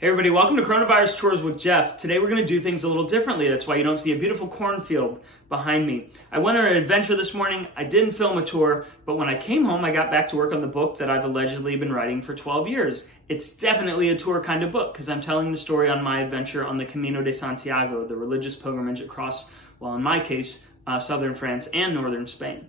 Hey everybody, welcome to Coronavirus Tours with Geoff. Today we're going to do things a little differently. That's why you don't see a beautiful cornfield behind me. I went on an adventure this morning. I didn't film a tour, but when I came home, I got back to work on the book that I've allegedly been writing for 12 years. It's definitely a tour kind of book because I'm telling the story on my adventure on the Camino de Santiago, the religious pilgrimage across, well, in my case, southern France and northern Spain.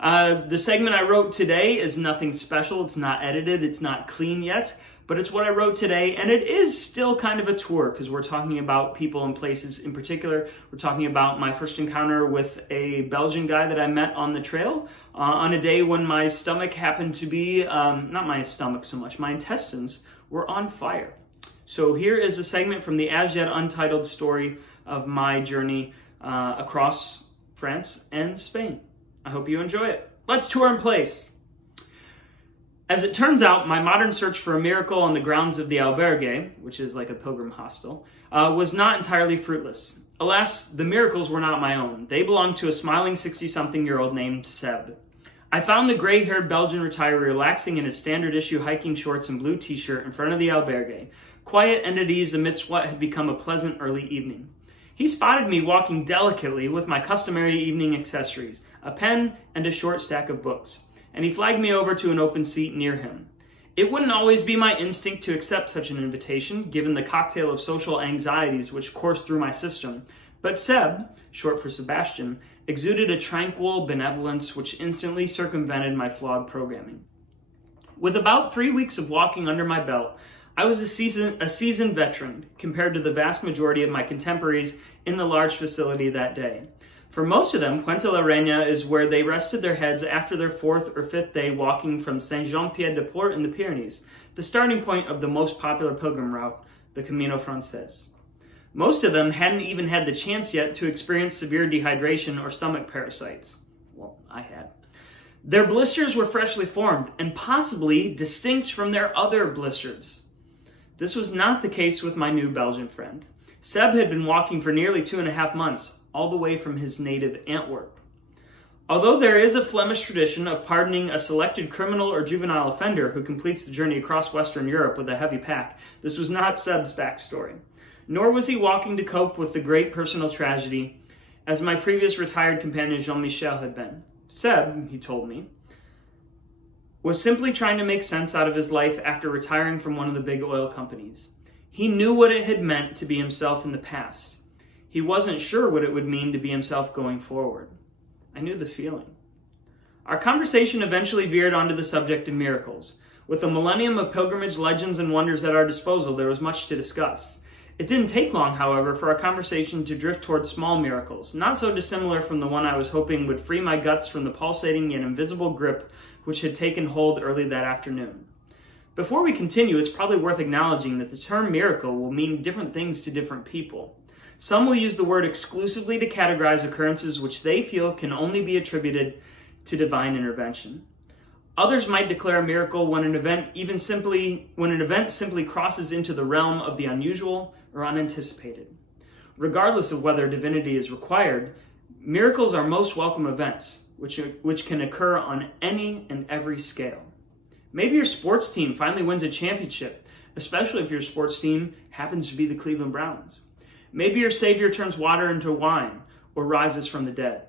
The segment I wrote today is nothing special. It's not edited. It's not clean yet. But it's what I wrote today, and it is still kind of a tour because we're talking about people and places in particular. We're talking about my first encounter with a Belgian guy that I met on the trail on a day when my stomach happened to be, not my stomach so much, my intestines were on fire. So here is a segment from the as yet untitled story of my journey across France and Spain. I hope you enjoy it. Let's tour in place. As it turns out, my modern search for a miracle on the grounds of the albergue, which is like a pilgrim hostel, was not entirely fruitless. Alas, the miracles were not my own. They belonged to a smiling 60-something-year-old named Seb. I found the gray-haired Belgian retiree relaxing in his standard issue hiking shorts and blue t-shirt in front of the albergue, quiet and at ease amidst what had become a pleasant early evening. He spotted me walking delicately with my customary evening accessories, a pen and a short stack of books, and he flagged me over to an open seat near him. It wouldn't always be my instinct to accept such an invitation, given the cocktail of social anxieties which coursed through my system, but Seb, short for Sebastian, exuded a tranquil benevolence which instantly circumvented my flawed programming. With about 3 weeks of walking under my belt, I was a seasoned veteran compared to the vast majority of my contemporaries in the large facility that day. For most of them, Puente la Reina is where they rested their heads after their 4th or 5th day walking from Saint-Jean-Pied-de-Port in the Pyrenees, the starting point of the most popular pilgrim route, the Camino Frances. Most of them hadn't even had the chance yet to experience severe dehydration or stomach parasites. Well, I had. Their blisters were freshly formed and possibly distinct from their other blisters. This was not the case with my new Belgian friend. Seb had been walking for nearly 2.5 months, all the way from his native Antwerp. Although there is a Flemish tradition of pardoning a selected criminal or juvenile offender who completes the journey across Western Europe with a heavy pack, this was not Seb's backstory. Nor was he walking to cope with the great personal tragedy, as my previous retired companion Jean-Michel had been. Seb, he told me, was simply trying to make sense out of his life after retiring from one of the big oil companies. He knew what it had meant to be himself in the past. He wasn't sure what it would mean to be himself going forward. I knew the feeling. Our conversation eventually veered onto the subject of miracles. With a millennium of pilgrimage legends and wonders at our disposal, there was much to discuss. It didn't take long, however, for our conversation to drift towards small miracles, not so dissimilar from the one I was hoping would free my guts from the pulsating yet invisible grip which had taken hold early that afternoon. Before we continue, it's probably worth acknowledging that the term miracle will mean different things to different people. Some will use the word exclusively to categorize occurrences which they feel can only be attributed to divine intervention. Others might declare a miracle when an event simply crosses into the realm of the unusual or unanticipated. Regardless of whether divinity is required, miracles are most welcome events, which can occur on any and every scale. Maybe your sports team finally wins a championship, especially if your sports team happens to be the Cleveland Browns. Maybe your Savior turns water into wine or rises from the dead.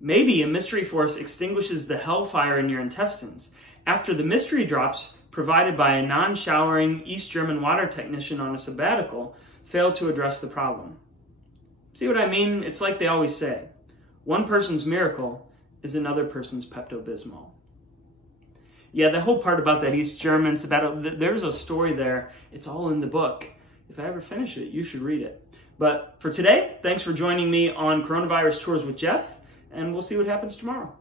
Maybe a mystery force extinguishes the hellfire in your intestines after the mystery drops provided by a non-showering East German water technician on a sabbatical failed to address the problem. See what I mean? It's like they always say, one person's miracle is another person's Pepto-Bismol. Yeah, the whole part about that East German sabbatical, there's a story there. It's all in the book. If I ever finish it, you should read it. But for today, thanks for joining me on Coronavirus Tours with Geoff, and we'll see what happens tomorrow.